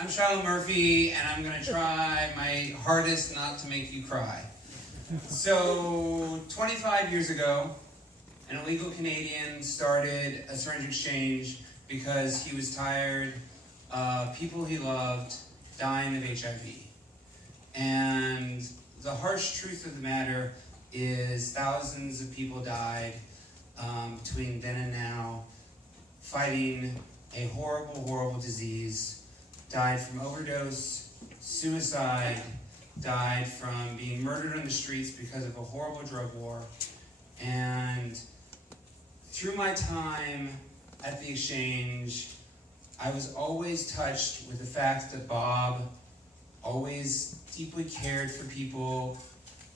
I'm Shilo Murphy, and I'm going to try my hardest not to make you cry. So, 25 years ago, an illegal Canadian started a syringe exchange because he was tired of people he loved dying of HIV. And the harsh truth of the matter is thousands of people died between then and now, fighting a horrible, horrible disease, died from overdose, suicide, died from being murdered on the streets because of a horrible drug war. And through my time at the exchange, I was always touched with the fact that Bob always deeply cared for people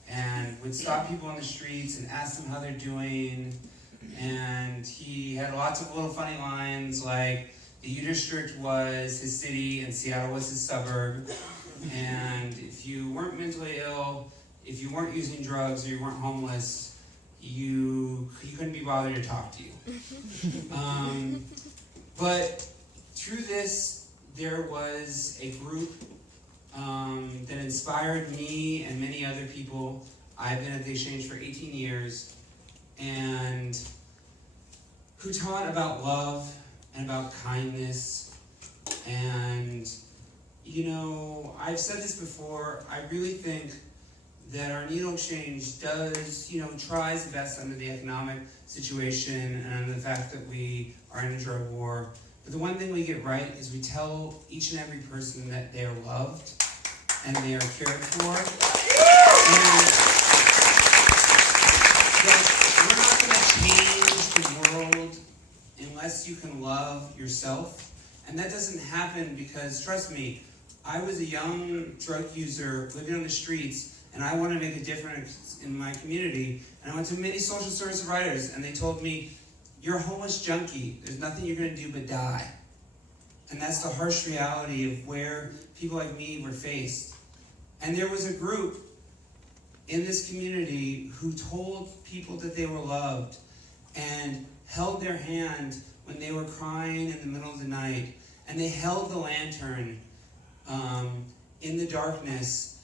and would stop people on the streets and ask them how they're doing. And he had lots of little funny lines like, the U District was his city and Seattle was his suburb. And if you weren't mentally ill, if you weren't using drugs or you weren't homeless, he couldn't be bothered to talk to you. But through this, there was a group that inspired me and many other people. I've been at the exchange for 18 years, and who taught about love and about kindness. And, you know, I've said this before, I really think that our needle exchange does, tries the best under the economic situation and under the fact that we are in a drug war. But the one thing we get right is we tell each and every person that they are loved and they are cared for. And that we're not going to change the world unless you can love yourself. And that doesn't happen because, trust me, I was a young drug user living on the streets, and I want to make a difference in my community. And I went to many social service providers, and they told me, you're a homeless junkie. There's nothing you're going to do but die. And that's the harsh reality of where people like me were faced. And there was a group in this community who told people that they were loved and held their hand when they were crying in the middle of the night. And they held the lantern in the darkness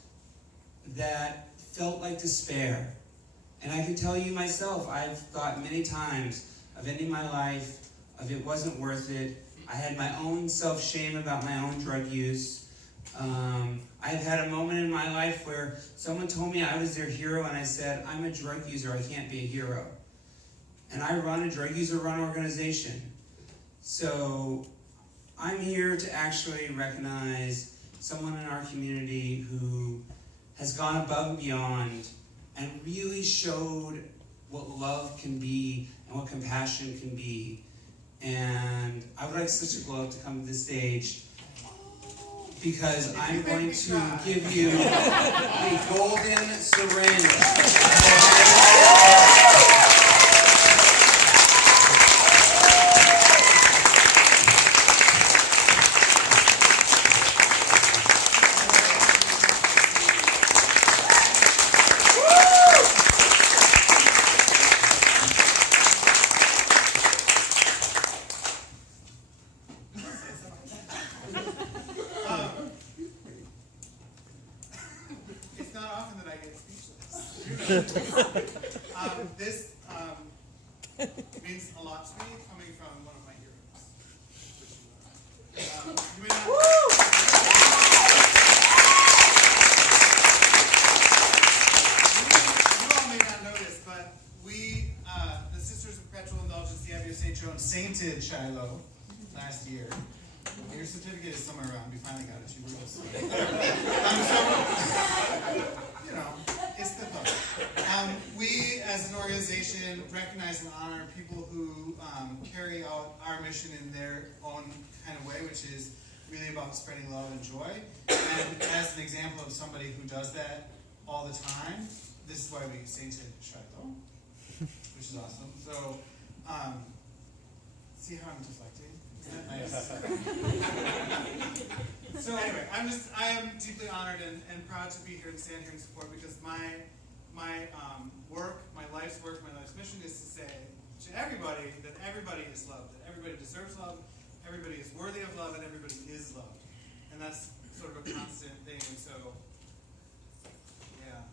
that felt like despair. And I can tell you myself, I've thought many times of ending my life, of it wasn't worth it. I had my own self-shame about my own drug use. I've had a moment in my life where someone told me I was their hero, and I said, I'm a drug user, I can't be a hero. And I run a drug user-run organization. So I'm here to actually recognize someone in our community who has gone above and beyond and really showed what love can be and what compassion can be. And I would like Sister Glo to come to the stage because I'm going to give you a golden syringe. This means a lot to me, coming from one of my heroes. You may not, you all may not know this, but we, the Sisters of Perpetual Indulgence, the Abbey of St. Joan, sainted Shilo last year. Your certificate is somewhere around. We finally got it. You will see. It's the book. We, as an organization, recognize and honor people who carry out our mission in their own kind of way, which is really about spreading love and joy. And as an example of somebody who does that all the time, this is why we sainted Shilo, which is awesome. So, see how I'm deflecting? Isn't that nice? So anyway, I am deeply honored and proud to be here and stand here in support, because my work, my life's mission is to say to everybody that everybody is loved, that everybody deserves love, everybody is worthy of love, and everybody is loved. and that's sort of a constant thing. And so, yeah.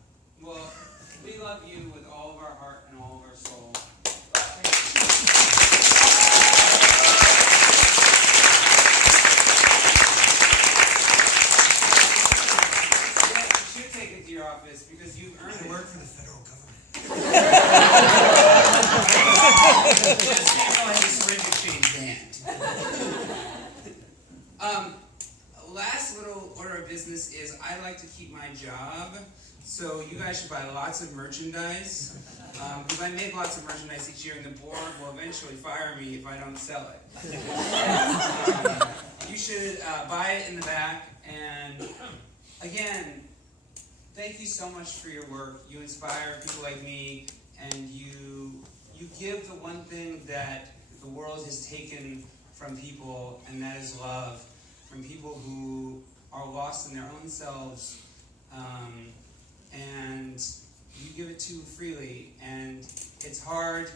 Well, we love you with all of our heart and all of our soul. You should take it to your office because you've earned it. I work for the federal government. Just so you know, I have a syringe exchange band. Last little order of business is I like to keep my job, so you guys should buy lots of merchandise, because I make lots of merchandise each year, and the board will eventually fire me if I don't sell it. You should buy it in the back, and again, thank you so much for your work. You inspire people like me, and you give the one thing that the world has taken from people, and that is love. From people who are lost in their own selves, and you give it to freely. And it's hard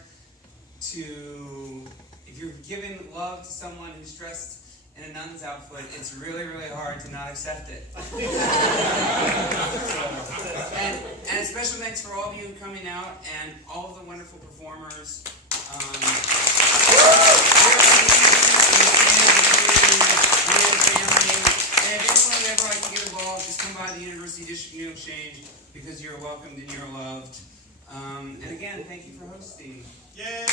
to, if you're giving love to someone who's dressed in a nun's outfit, it's really, really hard to not accept it. And a special thanks for all of you coming out and all of the wonderful performers. Just come by the University District New Exchange because you're welcomed and you're loved. And again, thank you for hosting. Yay!